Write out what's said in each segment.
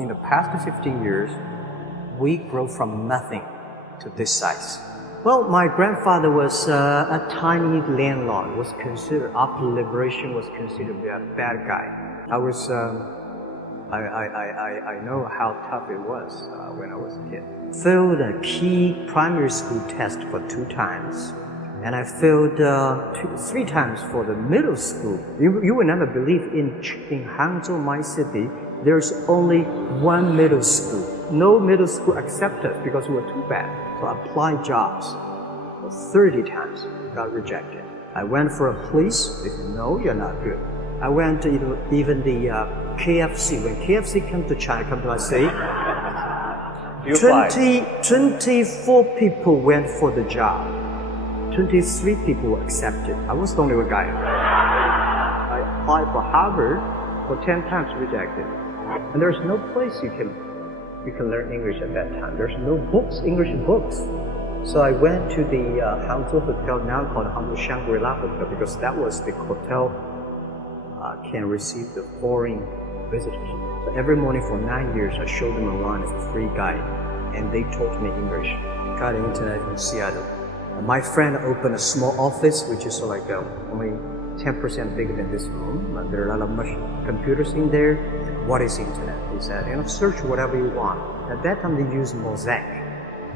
in the past 15 years, we grew from nothing to this size. Well, my grandfather was a tiny landlord, was considered, after liberation, was considered a bad guy. I know how tough it was when I was a kid. Failed a key primary school test for 2 times. And I failed 3 times for the middle school. You will never believe in Hangzhou, my city, there's only 1 middle school. No middle school accepted us because we were too bad. So I applied jobs for 30 times, got rejected. I went for a police, they said, no, you're not good. I went to even the KFC. When KFC came to China, come to my city, 24 people went for the job. 23 people were accepted. I was the only one guy. I applied for Harvard for 10 times, rejected. And there's no place you can learn English at that time. There's no books, English books. So I went to the Hangzhou hotel, now called Hangzhou Shangri-La Hotel, because that was the hotel can receive the foreign visitors. So every morning for 9 years, I showed them around as a free guide, and they taught me English. Got the internet in Seattle. My friend opened a small office, which is like only 10% bigger than this room. There are a lot of computers in there. What is internet? He said, search whatever you want. At that time, they used Mosaic,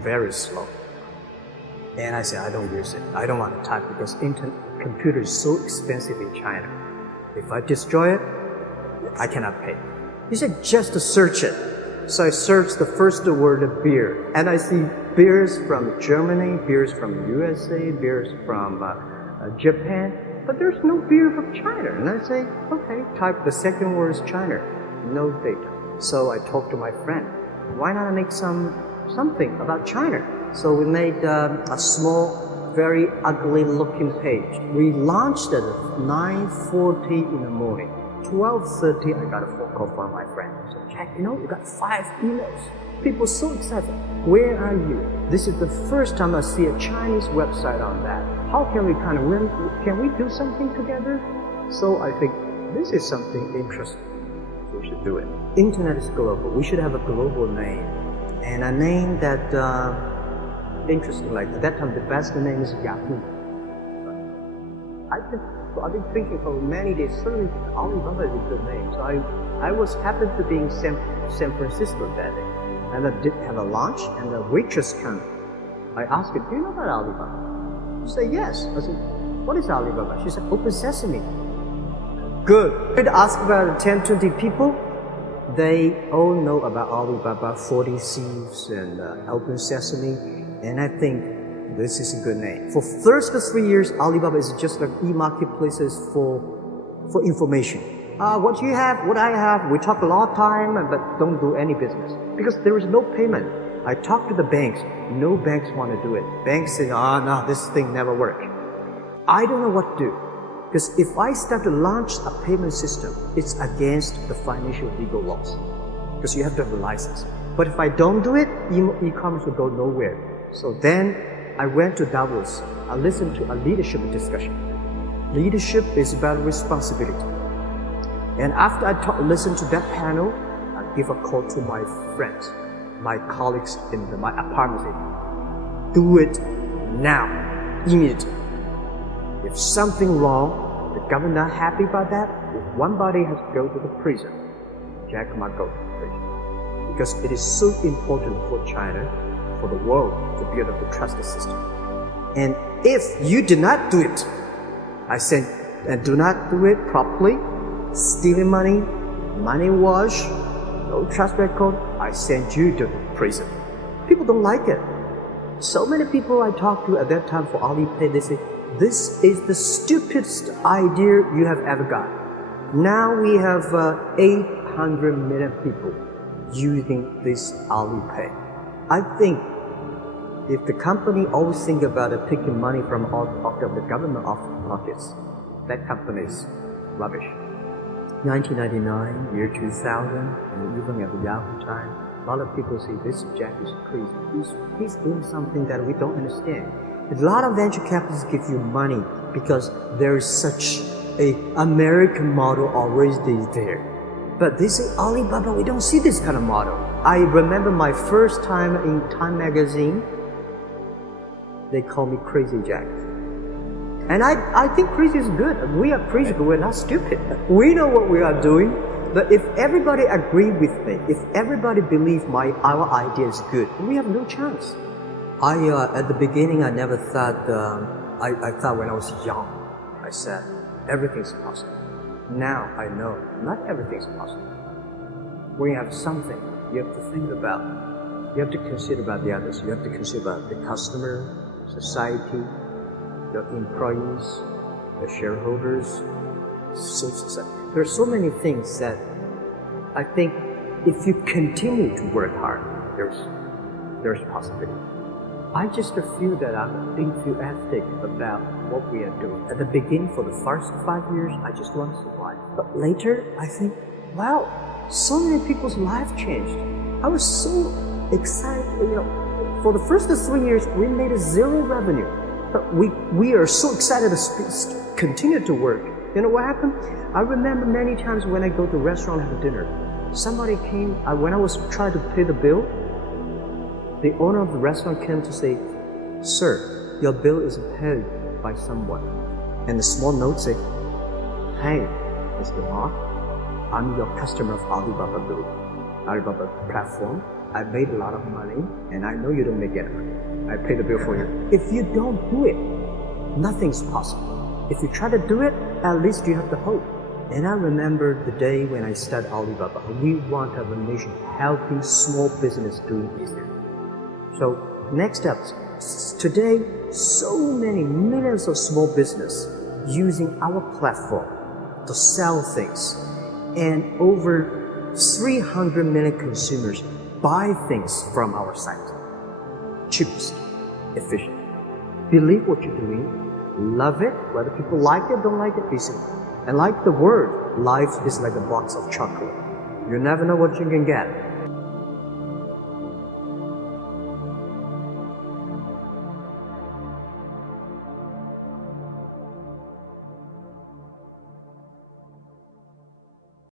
very slow. And I said, I don't use it. I don't want to type because computer is so expensive in China. If I destroy it, I cannot pay. He said, just to search it. So I searched the first word, beer. And I see beers from Germany, beers from USA, beers from Japan. But there's no beer from China. And I say, okay, type the second word is China. No data. So I talked to my friend. Why not make something about China? So we made a small, very ugly looking page. We launched it at 9:40 in the morning. 12:30, I got a phone call from my friend. I said, Jack, you got 5 emails. People so excited. Where are you? This is the first time I see a Chinese website on that. How can we can we do something together? So I think this is something interesting. We should do it. Internet is global. We should have a global name. And a name that, interesting, like at that time, the best name is Yahoo. I've been thinking for many days, certainly Alibaba is a good name. So I was happened to be in San Francisco that day. And I did have a lunch, and the waitress came. I asked her, do you know about Alibaba? She said, yes. I said, what is Alibaba? She said, Open Sesame. Good. I asked about 10, 20 people. They all know about Alibaba, 40 Thieves, and Open Sesame. And I think this is a good name. For first 3 years, Alibaba is just like e-marketplaces for information. What you have, what I have, we talk a lot of time, but don't do any business. Because there is no payment. I talked to the banks. No banks want to do it. Banks say, no, this thing never works. I don't know what to do. Because if I start to launch a payment system, it's against the financial legal laws. Because you have to have a license. But if I don't do it, e-commerce will go nowhere. So then I went to Davos. I listened to a leadership discussion. Leadership is about responsibility. And after I listened to that panel, I give a call to my friends, my colleagues in my apartment. Do it now, immediately. If something wrong, the government not happy about that, if one body has to go to the prison, Jack might go to the prison. Because it is so important for China, for the world, to build up the trust system. And if you do not do it, I said, and do not do it properly, stealing money, money wash, no trust record, I send you to prison. People don't like it. So many people I talked to at that time for Alipay, they say, this is the stupidest idea you have ever got. Now we have 800 million people using this Alipay. I think if the company always think about picking money from out of the government pockets, that company is rubbish. 1999, year 2000, and even at the Yahoo time, a lot of people say this Jack is crazy. He's doing something that we don't understand. A lot of venture capitalists give you money because there is such a American model already there. But they say, Alibaba, we don't see this kind of model. I remember my first time in Time magazine, they call me Crazy Jack. And I think crazy is good. We are crazy, but we're not stupid. We know what we are doing. But if everybody agree with me, if everybody believe our idea is good, we have no chance. At the beginning, I never thought, I thought when I was young, I said, everything's possible. Now I know not everything's possible. When you have something, you have to think about, you have to consider about the others, you have to consider about the customer, society, your employees, the shareholders, society. There are so many things that I think if you continue to work hard, there's possibility. I just feel that I'm enthusiastic about what we are doing. At the beginning, for the first 5 years, I just want to survive. But later, I think, wow, so many people's lives changed. I was so excited. For the first 3 years, we made 0 revenue. But we are so excited to continue to work. You know what happened? I remember many times when I go to a restaurant and have dinner, somebody came, when I was trying to pay the bill, the owner of the restaurant came to say, "Sir, your bill is paid by someone." And the small note said, "Hey, Mr. Mark, I'm your customer of Alibaba platform. I made a lot of money, and I know you don't make it. I pay the bill for you. If you don't do it, nothing's possible. If you try to do it, at least you have the hope." And I remember the day when I started Alibaba. We want to have a nation helping small business doing business. So next step, today, so many millions of small business using our platform to sell things, and over 300 million consumers buy things from our site. Cheapest, efficient. Believe what you're doing, love it, whether people like it, don't like it, listen. And like the word, life is like a box of chocolate. You never know what you can get.